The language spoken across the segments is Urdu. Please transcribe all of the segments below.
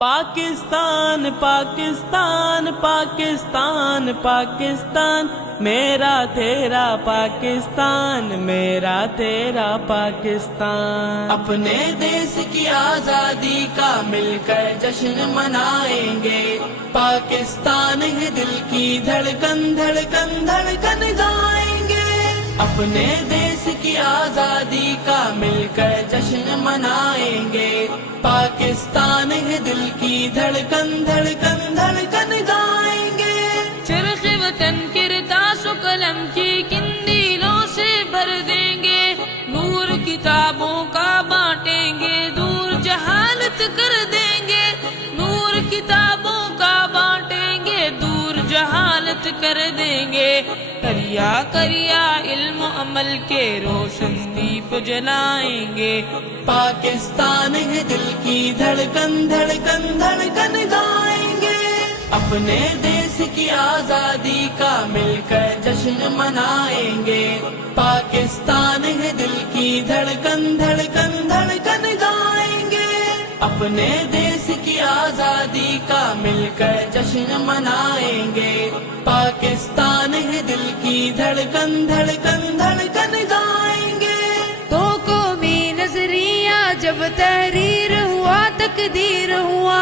پاکستان پاکستان پاکستان پاکستان میرا تیرا پاکستان، میرا تیرا پاکستان۔ اپنے دیس کی آزادی کا مل کر جشن منائیں گے، پاکستان ہے دل کی دھڑکن دھڑکن دھڑکن گائیں گے۔ اپنے دیس کی آزادی کا مل کر جشن منائیں گے، پاکستان ہے دل کی دھڑکن دھڑکن دھڑکن گائیں گے۔ چرخ وطن کرتاس و قلم کی کندیلوں سے بھر دیں گے، نور کتابوں کا بانٹیں گے، دور جہالت کر دیں گے۔ نور کتابوں کا بانٹیں گے، دور جہالت کر دیں گے۔ کریا کریا علم و عمل کے روشن دیپ جلائیں گے، پاکستان ہے دل کی دھڑکن دھڑکن دھڑکن گائیں گے۔ اپنے دیس کی آزادی کا مل کر جشن منائیں گے، پاکستان ہے دل کی دھڑکن دھڑکن دھڑکن گائیں گے۔ اپنے دیس کی آزادی کا مل کر جشن منائیں گے، پاکستان ہے دل کی دھڑکن دھڑکن دھڑکن گائیں گے۔ تو قومی نظریہ جب تحریر ہوا، تقدیر ہوا،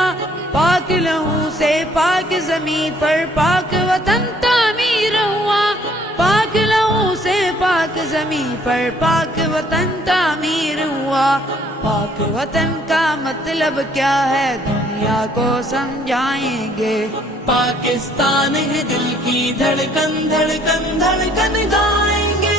پاک لہو سے پاک زمین پر پاک وطن تعمیر ہوا۔ پاک لہو سے پاک زمین پر پاک وطن تعمیر ہوا۔ پاک وطن کا مطلب کیا ہے دنیا کو سمجھائیں گے، پاکستان ہے دل کی دھڑکن دھڑکن دھڑکن گائیں گے۔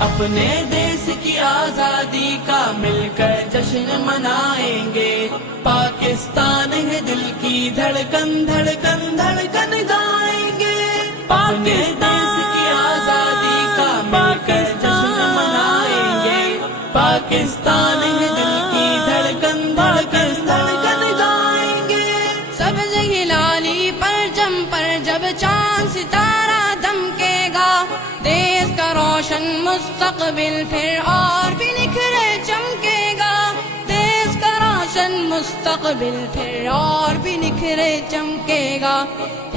اپنے دیس کی آزادی کا مل کر جشن منائیں گے، پاکستان ہے دل کی دھڑکن دھڑکن دھڑکن گائیں گے۔ اپنے دیس کی آزادی کا مل کر جشن منائیں گے، پاکستان ہے دل کی دھڑکن دھڑکن دھڑکن گائیں گے۔ سبز ہلالی پرچم پر جب چاند ستارہ دمکے گا، دیس کا روشن مستقبل پھر اور بھی نکھرے چمکے گا۔ دیس کا روشن مستقبل پھر اور بھی نکھرے چمکے گا۔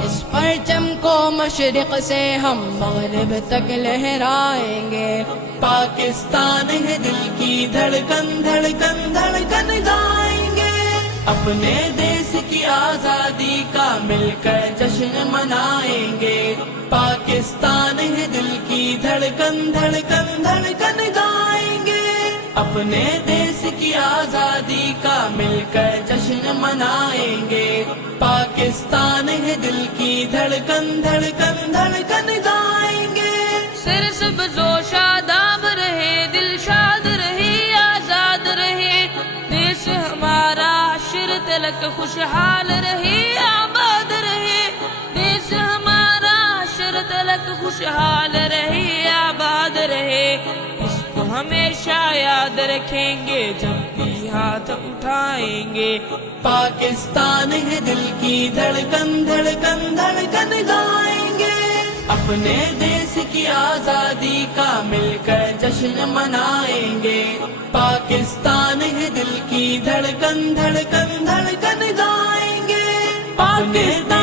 اس پرچم کو مشرق سے ہم مغرب تک لہرائیں گے، پاکستان ہے دل کی دھڑکن دھڑکن دھڑکن گائیں گے۔ اپنے دیس کی آزادی کا مل کر جشن منائیں گے، پاکستان ہے دل کی دھڑکن دھڑکن دھڑکن گائیں گے۔ اپنے دیس کی آزادی کا مل کر جشن منائیں گے، پاکستان ہے دل کی دھڑکن دھڑکن دھڑکن گائیں گے۔ سر سبز و شاداب رہے، دل شاد رہے، آزاد رہے، دیس ہمارا عشر تلک خوشحال رہے، آباد رہے۔ دیس ہمارا عشر تلک خوشحال رہے، آباد رہے۔ اس کو ہمیشہ یاد رکھیں گے جب بھی ہاتھ اٹھائیں گے، پاکستان ہے دل کی دھڑکن دھڑکن دھڑکن گائیں گے۔ اپنے دیس کی آزادی کا مل کر جشن منائیں گے، پاکستان ہے دل کی دھڑکن دھڑکن دھڑکن گائیں گے۔ پاکستان